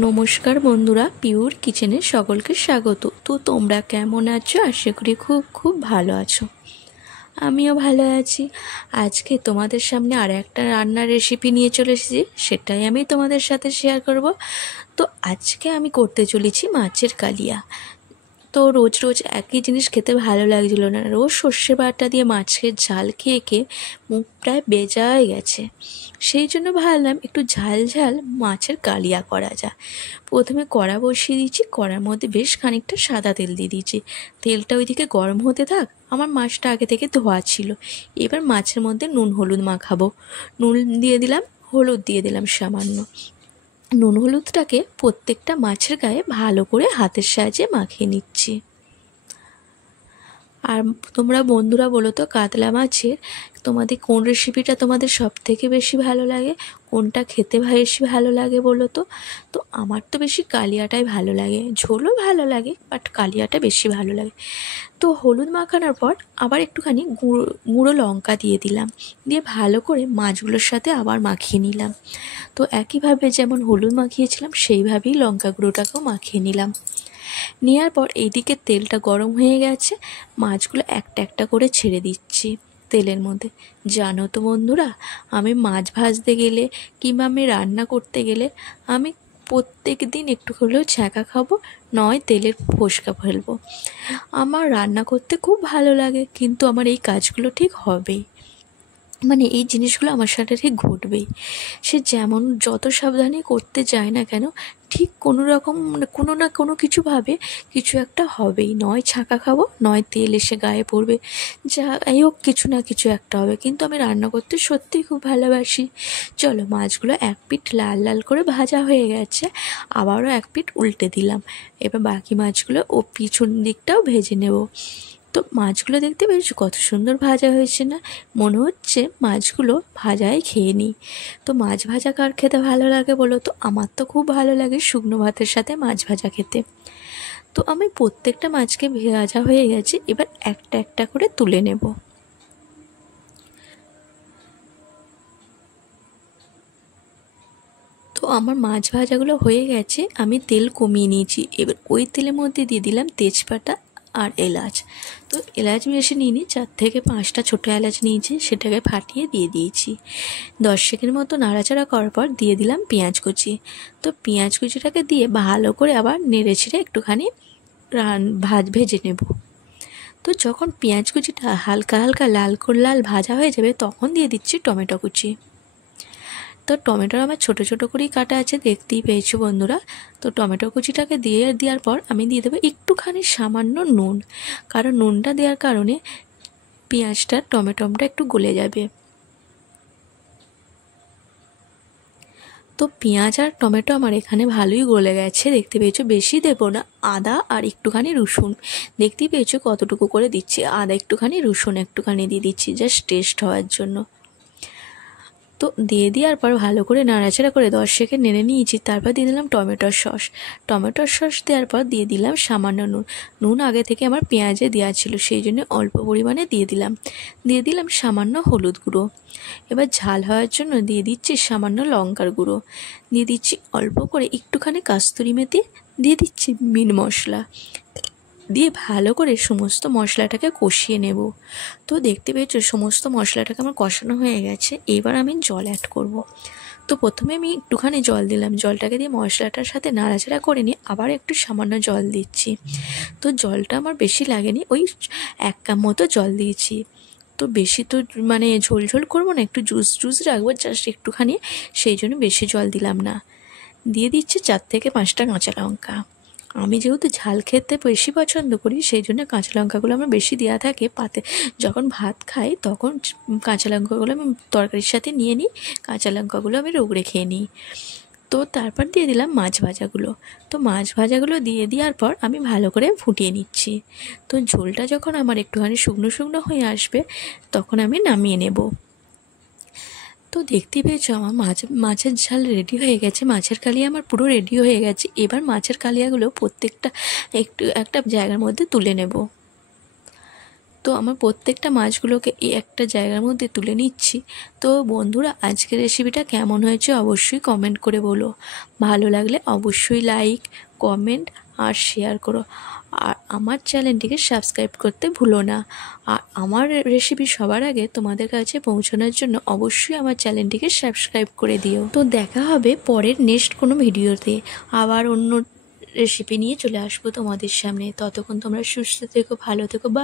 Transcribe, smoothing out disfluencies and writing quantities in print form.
নমস্কার বন্ধুরা, পিওর কিচেনে সকলকে স্বাগত। তো তোমরা কেমন আছো? আশা করি খুব খুব ভালো আছো। আমিও ভালো আছি। আজকে তোমাদের সামনে আর একটা রান্নার রেসিপি নিয়ে চলে এসেছি, সেটাই আমি তোমাদের সাথে শেয়ার করব। তো আজকে আমি করতে চলেছি মাছের কালিয়া। তো রোজ রোজ একই জিনিস খেতে ভালো লাগছিল না, রোজ সর্ষে বাটা দিয়ে মাছের ঝাল খেয়ে খেয়ে মুখ প্রায় বেজায় গেছে। সেই জন্য ভাবলাম একটু ঝাল ঝাল মাছের কালিয়া করা যায়। প্রথমে কড়া বসিয়ে দিয়েছি, কড়ার মধ্যে বেশ খানিকটা সাদা তেল দিয়ে দিয়েছি। তেলটা ওইদিকে গরম হতে থাক। আমার মাছটা আগে থেকে ধোয়া ছিল। এবার মাছের মধ্যে নুন হলুদ মাখাবো। নুন দিয়ে দিলাম, হলুদ দিয়ে দিলাম সামান্য। নুন হলুদটাকে প্রত্যেকটা মাছের গায়ে ভালো করে হাতের সাহায্যে মাখিয়ে নিচ্ছি। আর তোমরা বন্ধুরা বলো তো, কাতলা মাছের তোমাদের কোন রেসিপিটা তোমাদের সব থেকে বেশি ভালো লাগে, কোনটা খেতে বেশি ভালো লাগে বলো তো? তো আমার তো বেশি কালিয়াটাই ভালো লাগে, ঝোলও ভালো লাগে, বাট কালিয়াটা বেশি ভালো লাগে। তো হলুদ মাখানোর পর আবার একটুখানি গুঁড়ো লঙ্কা দিয়ে দিলাম, দিয়ে ভালো করে মাছগুলোর সাথে আবার মাখিয়ে নিলাম। তো একইভাবে যেমন হলুদ মাখিয়েছিলাম সেইভাবেই লঙ্কা গুঁড়োটাকেও মাখিয়ে নিলাম। নেওয়ার পর এইদিকে তেলটা গরম হয়ে গেছে, মাছগুলো একটা একটা করে ছেড়ে দিচ্ছি তেলের মধ্যে। জানো তো বন্ধুরা, আমি মাছ ভাজতে গেলে কিংবা আমি রান্না করতে গেলে আমি প্রত্যেক দিন একটু হলেও ছ্যাঁকা খাবো, নয় তেলের ফোসকা ফেলবো। আমার রান্না করতে খুব ভালো লাগে, কিন্তু আমার এই কাজগুলো ঠিক হবেই, মানে এই জিনিসগুলো আমার সাথে ঠিক ঘটবেই। সে যেমন যত সাবধানে করতে যায় না কেন, ঠিক কোনো রকম কোনো না কোনো কিছুভাবে কিছু একটা হবেই, নয় ছাঁকা খাবো, নয় তেল এসে গায়ে পড়বে, যাই হোক কিছু না কিছু একটা হবে। কিন্তু আমি রান্না করতে সত্যিই খুব ভালোবাসি। চলো, মাছগুলো এক পিঠ লাল লাল করে ভাজা হয়ে গেছে, আবারও এক পিঠ উল্টে দিলাম। এবার বাকি মাছগুলো ও পিছন দিকটাও ভেজে নেব। তো মাছগুলো দেখতে পেয়েছো কত সুন্দর ভাজা হয়েছে না? মনে হচ্ছে মাছগুলো ভাজাই খেয়ে নিই। তো মাছ ভাজা কার খেতে ভালো লাগে বলো তো? আমার তো খুব ভালো লাগে শুকনো ভাতের সাথে মাছ ভাজা খেতে। তো আমি প্রত্যেকটা মাছকে ভাজা হয়ে গেছে, এবার একটা একটা করে তুলে নেব। তো আমার মাছ ভাজাগুলো হয়ে গেছে, আমি তেল কমিয়ে নিয়েছি। এবার ওই তেলের মধ্যে দিয়ে দিলাম তেজপাতা আর এলাচ। তো এলাচ বেশি নিইনি, 4 থেকে 5টা ছোটো এলাচ নিয়েছি, সেটাকে ফাটিয়ে দিয়ে দিয়েছি। 10 সেকেন্ড মতো নাড়াচাড়া করার পর দিয়ে দিলাম পেঁয়াজ কুচি। তো পেঁয়াজ কুচিটাকে দিয়ে ভালো করে আবার নেড়ে ছেড়ে একটুখানি ভেজে নেব। তো যখন পেঁয়াজ কুচিটা হালকা হালকা লাল ভাজা হয়ে যাবে, তখন দিয়ে দিচ্ছি টমেটো কুচি। তো টমেটো আমার ছোটো ছোটো করেই কাটা আছে, দেখতেই পেয়েছো বন্ধুরা। তো টমেটো কুচিটাকে দেওয়ার পর আমি দিয়ে দেবো একটুখানি সামান্য নুন, কারণ নুনটা দেওয়ার কারণে পেঁয়াজটা টমেটোটা একটু গলে যাবে। তো পেঁয়াজ আর টমেটো আমার এখানে ভালোই গলে গেছে, দেখতে পেয়েছো। বেশি দেবো না, আদা আর একটুখানি রসুন, দেখতেই পেয়েছো কতটুকু করে দিচ্ছি। আদা একটুখানি, রসুন একটুখানি দিয়ে দিচ্ছি, জাস্ট টেস্ট হওয়ার জন্য। তো দিয়ে দেওয়ার পর ভালো করে নাড়াচাড়া করে 10 সেকেন্ড নেড়ে নিয়েছি। তারপর দিয়ে দিলাম টমেটোর সস। টমেটোর সস দেওয়ার পর দিয়ে দিলাম সামান্য নুন। নুন আগে থেকে আমার পেঁয়াজে দেওয়া ছিল, সেই জন্য অল্প পরিমাণে দিয়ে দিলাম সামান্য হলুদ গুঁড়ো। এবার ঝাল হওয়ার জন্য দিয়ে দিচ্ছি সামান্য লঙ্কার গুঁড়ো, দিয়ে দিচ্ছি অল্প করে একটুখানি কাস্তুরি মেথি, দিয়ে দিচ্ছি মিট মশলা, দিয়ে ভালো করে সমস্ত মশলাটাকে কষিয়ে নেব। তো দেখতে পেয়েছো সমস্ত মশলাটাকে আমার কষানো হয়ে গেছে, এবার আমি জল অ্যাড করব। তো প্রথমে আমি একটুখানি জল দিলাম, জলটাকে দিয়ে মশলাটার সাথে নাড়াচাড়া করে নিয়ে আবার একটু সামান্য জল দিচ্ছি। তো জলটা আমার বেশি লাগেনি, ওই 1 কাপ মতো জল দিয়েছি। তো বেশি তো মানে ঝোল ঝোল করবো না, একটু জুস রাখবো জাস্ট একটুখানি, সেই জন্য বেশি জল দিলাম না। দিয়ে দিচ্ছি 4 থেকে 5টা কাঁচা লঙ্কা। আমি যেহেতু ঝাল খেতে বেশি পছন্দ করি, সেই জন্য কাঁচা লঙ্কাগুলো আমার বেশি দেওয়া থাকে পাতে। যখন ভাত খাই তখন কাঁচা লঙ্কাগুলো আমি তরকারির সাথে নিয়ে নিই, কাঁচা লঙ্কাগুলো আমি রগড়ে খেয়ে নিই। তো তারপর দিয়ে দিলাম মাছ ভাজাগুলো। তো মাছ ভাজাগুলো দিয়ে দেওয়ার পর আমি ভালো করে ফুটিয়ে নিচ্ছি। তো ঝোলটা যখন আমার একটুখানি শুকনো শুকনো হয়ে আসবে, তখন আমি নামিয়ে নেব। তো দেখতেই পেয়েছো আমার মাছের ঝাল রেডি হয়ে গেছে, মাছের কালিয়া আমার পুরো রেডি হয়ে গেছে। এবার মাছের কালিয়াগুলো প্রত্যেকটা একটু একটা জায়গার মধ্যে তুলে নেব। তো আমার প্রত্যেকটা মাছগুলোকে এই একটা জায়গার মধ্যে তুলে নিচ্ছি। তো বন্ধুরা, আজকের রেসিপিটা কেমন হয়েছে অবশ্যই কমেন্ট করে বলো। ভালো লাগলে অবশ্যই লাইক, কমেন্ট আর শেয়ার করো। আর আমার চ্যানেলটিকে সাবস্ক্রাইব করতে ভুলো না। আর আমার রেসিপি সবার আগে তোমাদের কাছে পৌঁছানোর জন্য অবশ্যই আমার চ্যানেলটিকে সাবস্ক্রাইব করে দিও। তো দেখা হবে পরের নেক্সট কোনো ভিডিওতে, আবার অন্য রেসিপি নিয়ে চলে আসবো তোমাদের সামনে। ততক্ষণ তোমরা সুস্থ থেকো, ভালো থেকো, বা